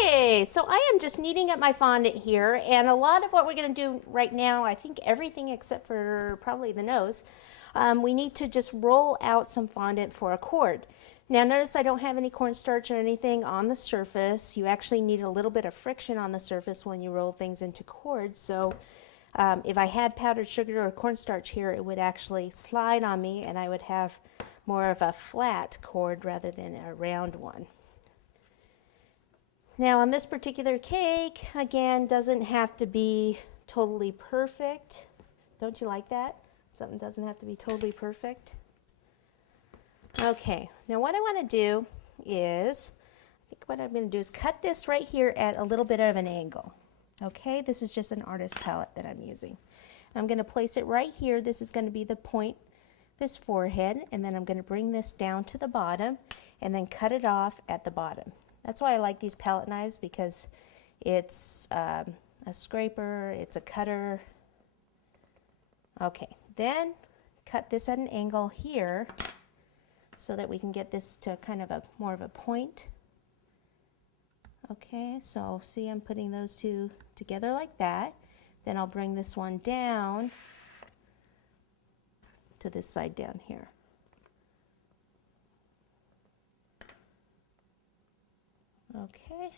Okay, so I am just kneading up my fondant here, and a lot of what we're going to do right now, I think everything except for probably the nose, we need to just roll out some fondant for a cord. Now notice I don't have any cornstarch or anything on the surface. You actually need a little bit of friction on the surface when you roll things into cords, so if I had powdered sugar or cornstarch here, it would actually slide on me and I would have more of a flat cord rather than a round one. Now on this particular cake, again, doesn't have to be totally perfect. Don't you like that? Something doesn't have to be totally perfect. Okay, now what I want to do is, I think what I'm going to do is cut this right here at a little bit of an angle. Okay, this is just an artist palette that I'm using. I'm going to place it right here. This is going to be the point of his forehead, and then I'm going to bring this down to the bottom and then cut it off at the bottom. That's why I like these palette knives, because it's a scraper, it's a cutter. Okay, then cut this at an angle here so that we can get this to kind of more of a point. Okay, so see, I'm putting those two together like that. Then I'll bring this one down to this side down here. Okay,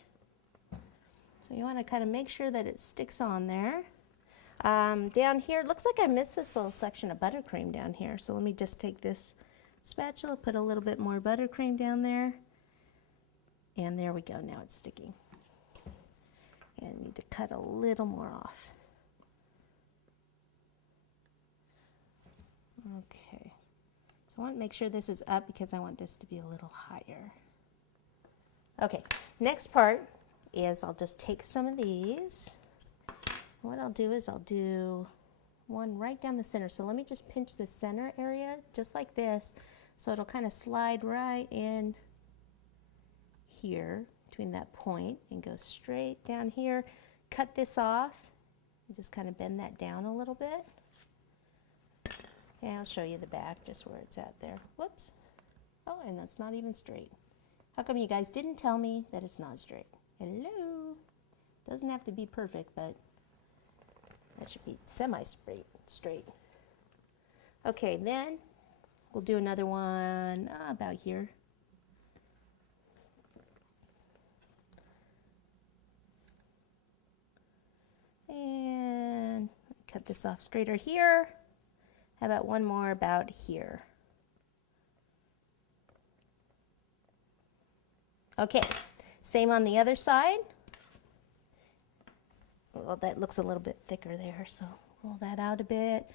so you want to kind of make sure that it sticks on there. Down here, it looks like I missed this little section of buttercream down here, so let me just take this spatula, put a little bit more buttercream down there, and there we go. Now it's sticking. And I need to cut a little more off. Okay, so I want to make sure this is up because I want this to be a little higher. Okay, next part is I'll just take some of these. What I'll do is I'll do one right down the center. So let me just pinch the center area just like this, so it'll kind of slide right in here between that point and go straight down here. Cut this off and just kind of bend that down a little bit. And I'll show you the back, just where it's at there. Whoops. Oh, and that's not even straight. How come you guys didn't tell me that it's not straight? Hello? Doesn't have to be perfect, but that should be semi-straight. Okay, then we'll do another one about here. And cut this off straighter here. How about one more about here? Okay, same on the other side. Well, that looks a little bit thicker there, so roll that out a bit.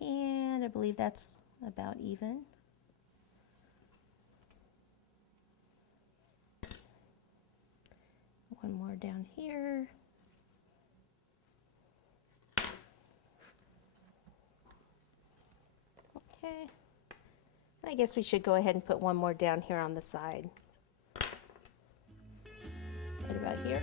And I believe that's about even. One more down here. Okay. I guess we should go ahead and put one more down here on the side. Right about here.